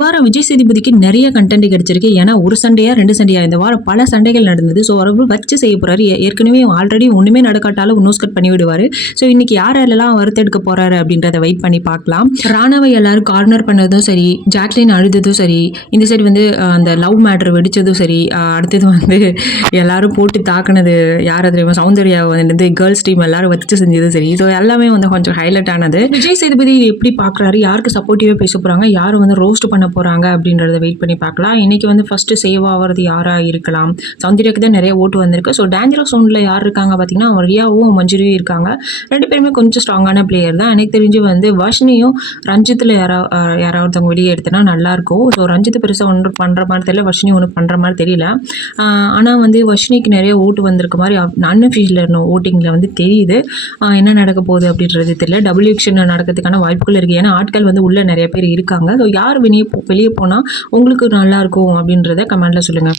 வாரம் விஜய் சேதுபதிக்கு நிறைய கண்டென்ட் கிடைச்சிருக்கு. ஏன்னா ஒரு சண்டையா, 2 சண்டையா இந்த வாரம் பல சண்டைகள் நடந்தது. ஸோ அவரு வச்சு செய்ய போறாரு. ஏற்கனவே ஆல்ரெடி ஒண்ணுமே நடக்காட்டாலும் நோஸ் கட் பண்ணி விடுவாரு. ஸோ இன்னைக்கு யார் யாரெல்லாம் வறுத்தெடுக்க போறாரு அப்படின்றத வெயிட் பண்ணி பார்க்கலாம். ராணாவை எல்லாரும் கார்னர் பண்ணதும் சரி, ஜாக்லின் அழுததும் சரி, இந்த சைடு வந்து அந்த லவ் மேட்டர் வெடிச்சதும் சரி, அடுத்தது வந்து எல்லாரும் போட்டு தாக்குனது யாரை தெரியுமா, சௌந்தர்யா வந்து கேர்ள்ஸ் டீம் எல்லாரும் வச்சு செஞ்சதும் சரி. ஸோ எல்லாமே வந்து கொஞ்சம் ஹைலைட் ஆனது. விஜய் சேதுபதி எப்படி பார்க்குறாரு, யாருக்கு சப்போர்ட்டிவாக பேச போறாங்க, யாரும் வந்து ரோஸ்ட் பண்ண போறாங்க அப்படின்றத வெயிட் பண்ணி பார்க்கலாம். இன்னைக்கு வந்து ஃபர்ஸ்ட் சேவ் ஆகிறது யாரா இருக்கலாம். சௌந்தர்யாக்கு தான் நிறைய ஓட்டு வந்திருக்கு. ஸோ டேஞ்சரஸ் ஜோன்ல யார் இருக்காங்க பார்த்தீங்கன்னா, ரியாவும் மஞ்சுரியும் இருக்காங்க. 2 பேருமே கொஞ்சம் ஸ்ட்ராங்கான பிளேயர் தான். எனக்கு தெரிஞ்சு வந்து வர்ஷினியும் ரஞ்சித்தில் யாராவது வெளியே எடுத்தனா நல்லாயிருக்கும். ஸோ ரஞ்சித் பெருசாக ஒன்று பண்ணுற மாதிரி தெரியல, வர்ஷினி ஒன்று பண்ணுற மாதிரி தெரியல. ஆனால் வந்து வர்ஷினிக்கு நிறைய ஓட்டு வந்திருக்க மாதிரி அன்அஃபிஷியல் ஓட்டிங்கில் வந்து தெரியுது. என்ன நடக்க போகுது அப்படின்றது தெரியல. டபுள் எலெக்ஷன் நடக்கிறதுக்கான வாய்ப்புகள் இருக்குது. ஏன்னா ஆட்கள் வந்து உள்ளே நிறைய பேர் இருக்காங்க. ஸோ யார் வெளியே போனால் உங்களுக்கு நல்லாயிருக்கும் அப்படின்றத கமெண்ட்டில் சொல்லுங்கள்.